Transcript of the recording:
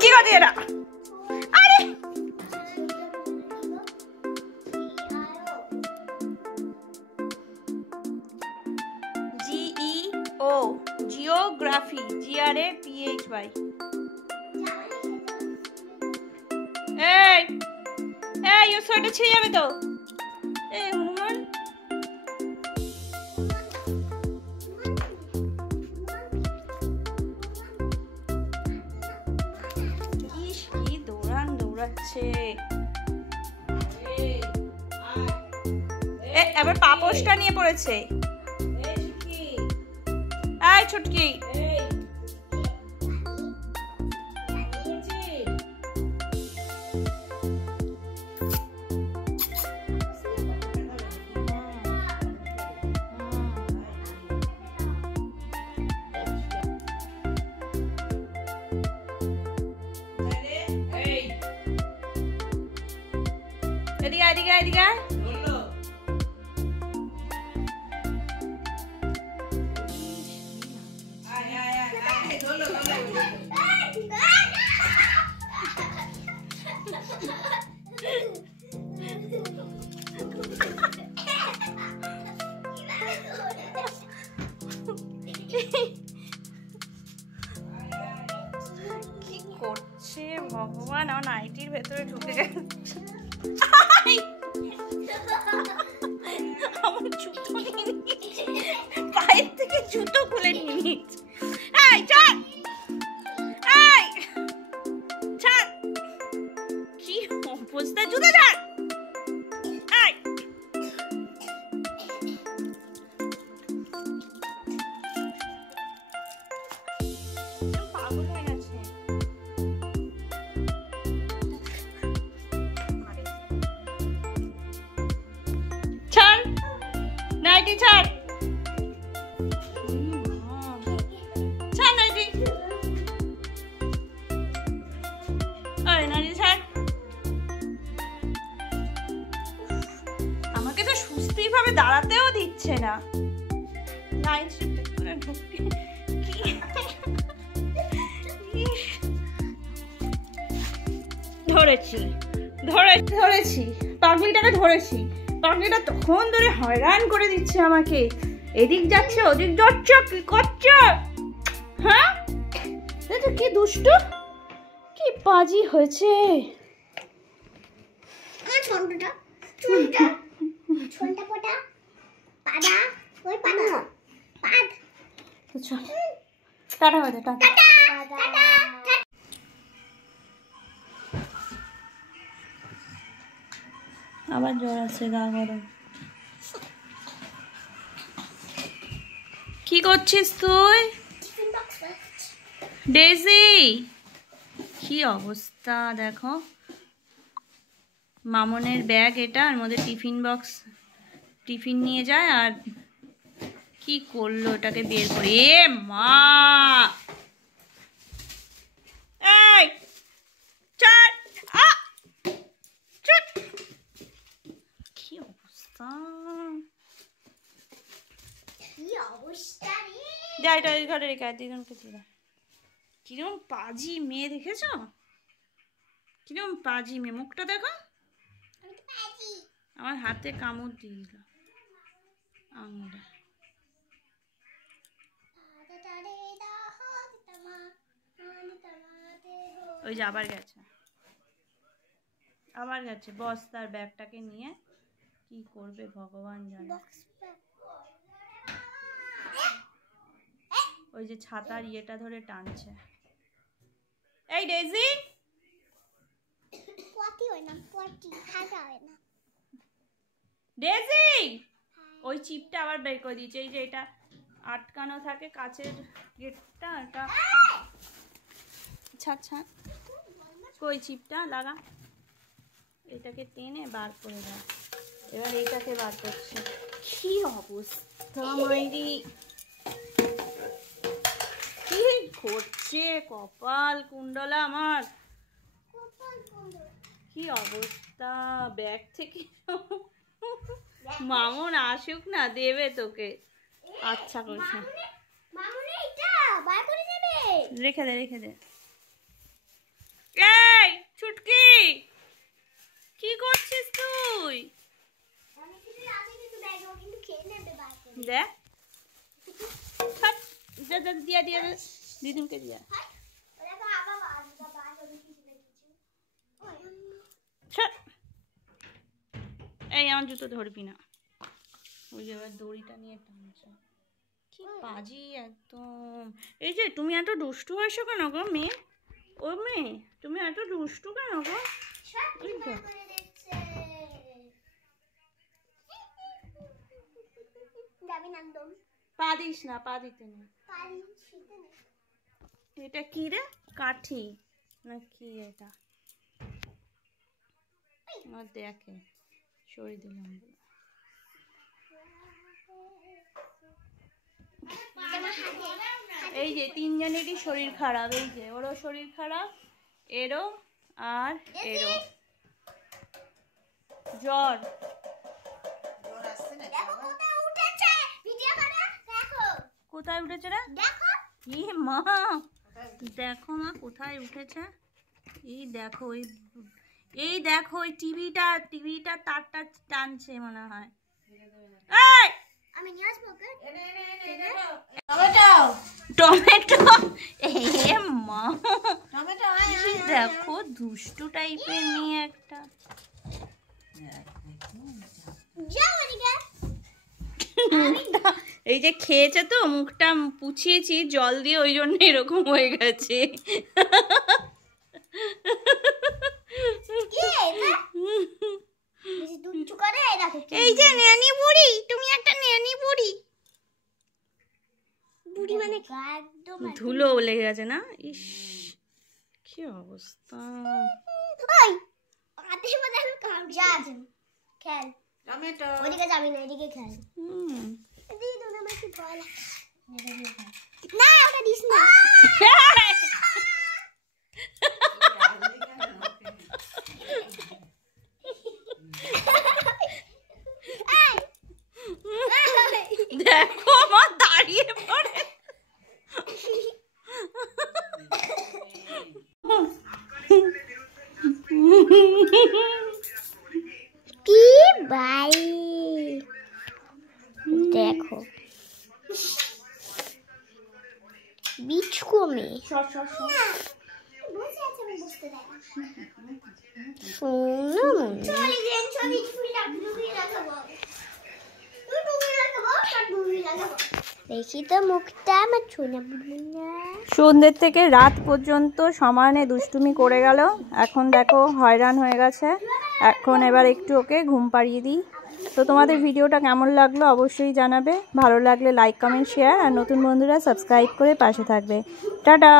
কি করে এরা? আরে GEO জিওগ্রাফি GRAPHY। এই এই ও সোয়েটার ছিঁড়ে যাবে তো। এই হনুমান কি দৌড়াচ্ছে। এবার পাপোশটা নিয়ে পড়েছে। এই ছুটকি এদিকে এদিকে এদিকে। কি করছে ভগবান, আমার নাইটির ভেতরে ঢুকে গেছে। আমার জুতো নিয়ে পায়ের থেকে জুতো খুলে নিয়ে নিয়েছে। এই ছাড়, এই ছাড়, কি অবস্থা, জুতো ছাড়। এই পাগল হয়ে গেছে। ছাড় নাইটি, ছাড় ছাড় নাইটি, আরে নাইটি ছাড়। আমাকে তো সুস্থির ভাবে দাঁড়াতেও দিচ্ছে না। নাইটি ভেতরে ঢুকে ধরেছি ধরেছি পাগলিটাকে ধরেছি। পাগলিটা তখন ধরে হয়রান করে দিচ্ছে আমাকে, এদিক যাচ্ছে ওদিক যাচ্ছে। কি করছে? হ্যাঁ তো কি দুষ্টু, কি বাজি হয়েছে। টাটা হয়ে টাটা। আবার জ্বর আছে, গা গরম। কি করছিস তুই? ডেজি কি অবস্থা দেখো, মামনের ব্যাগ এটা, আর মধ্যে টিফিন বক্স, টিফিন নিয়ে যায়। আর কি করলো ওটাকে বের করে, এ মা, এই চল, কি অবস্থা, যা এটা ওই ঘরে রেখে দুজনকে ছিল। কিরম পাজি মেয়ে দেখেছো, কিরম পাজি মেয়ে, মুখটা দেখো। আমার হাতে কামড় দিয়ে দিল আঙুলে। ওই যে আবার গেছে বস তার ব্যাগটাকে নিয়ে। কি করবে ভগবান জানে। ওই যে ছাতার ইয়েটা ধরে টানছে। এই ডেজি ডেজি, ওই চিপটা আবার বের করে দিয়েছে। এই যে এটা আটকানো থাকে কাচের গেটটা, এটা ছাড় ছাড়, ওই চিপটা লাগা, এটাকে টেনে বার করে দাও। এবার এটাকে বার করছে। কি অবস্থা মাইরি, কি করছে, কপাল কুণ্ডলা আমার, কি অবস্থা। ব্যাগ থেকে মামুন আসুক না, দেবে তোকে। আচ্ছা করছে, রেখে দে রেখে দে। এই ছুটকি, কি করছিস তুই? দেখ দিয়া দিয়া দিদুনকে দিয়া। এই আমার জুতো ধরবি না, ওই যে এবার দড়িটা নিয়ে টানছে, কি বাজি একদম। এই যে তুমি এত দুষ্টু হয়েছো কেন গো মেয়ে? ও মেয়ে, তুমি এত দুষ্টু কেন গো? পা দিস না, পা দিতে নেই। এটা কি রে, কাঠি না কি এটা? দেখে সরিয়ে দিলাম। এই যে তিনজনেরই শরীর খারাপ, এই যে ওরও শরীর খারাপ, এরও আর এরও জ্বর। কোথায় উঠেছে রে? কি মা, দেখো মা কোথায় উঠেছে। এই দেখো, এই দেখো ওই টিভিটা তারটা টানছে মনে হয়। টমেটো, মা দেখো দুষ্টু টাইপের মেয়ে একটা। এই যে খেয়েছে তো, মুখটা পুছিয়েছি জল দিয়ে, ওই জন্য এরকম হয়ে গেছে। এই যে ন্যানি বুড়ি, তুমি একটা ন্যানি বুড়ি। মানে ধুলো লেগে গেছে না? ইস কি অবস্থা। ওদিকে যাবি না, এদিকে খেল। না ওটা দিস না। দেখো মা দাঁড়িয়ে পড়ে। কি ভাই দেখো বীজ কমে। দেখি তো মুখটা আমার ছোনা। সন্ধ্যের থেকে রাত পর্যন্ত সমানে দুষ্টুমি করে গেল। এখন দেখো হয়রান হয়ে গেছে, এখন এবার একটু ওকে ঘুম পাড়িয়ে দিই। তো তোমাদের ভিডিওটা কেমন লাগলো অবশ্যই জানাবে, ভালো লাগলে লাইক কমেন্ট শেয়ার, আর নতুন বন্ধুরা সাবস্ক্রাইব করে পাশে থাকবে। টাটা।